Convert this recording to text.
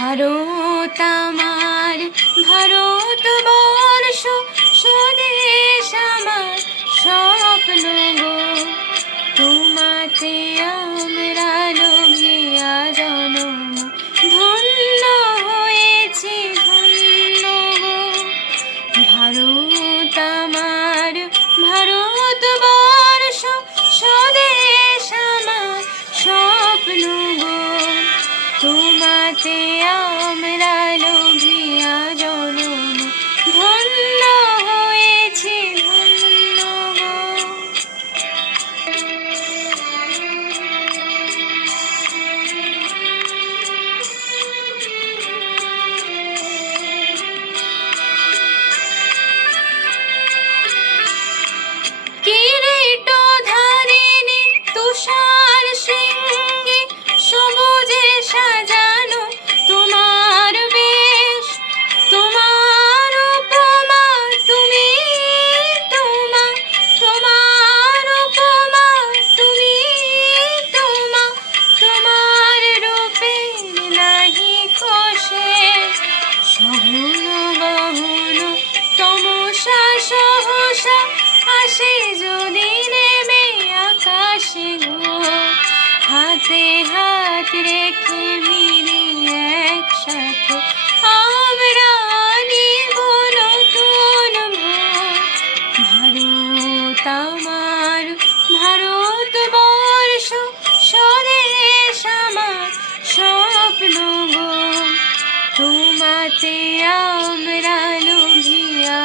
ভারত আমার ভারতবর্ষ, স্বদেশ আমার স্বপ্ন গো। তোমাতে আমরা লোভিয়া জনম, ধন্য হয়েছি ধন্য গো। ভারত আমার ভারতবর্ষ, স্বদেশ আমার স্বপ্ন গো। তোমাতে আমরা লোভিয়া জনম, ধন্য হয়েছি ধন্য গো। কিরীটধারিণী তুষার শৃঙ্গে, সবুজে সাজানো তোমার বেশ। তোমার উপমা তুমি, তোমার উপমা তুমি, তোমার রূপের নাহি শেষ। সহন গহন তমসা সহসা আসে যদি নেমে আকাশে গো। হাতে হাত রেখে মিলিয়ে একসাথে আমরা নিব নতুন ভোর। ভারত আমার ভারতবর্ষ, স্বদেশ আমার স্বপ্ন গো। তোমাতে আমরা লোভিয়া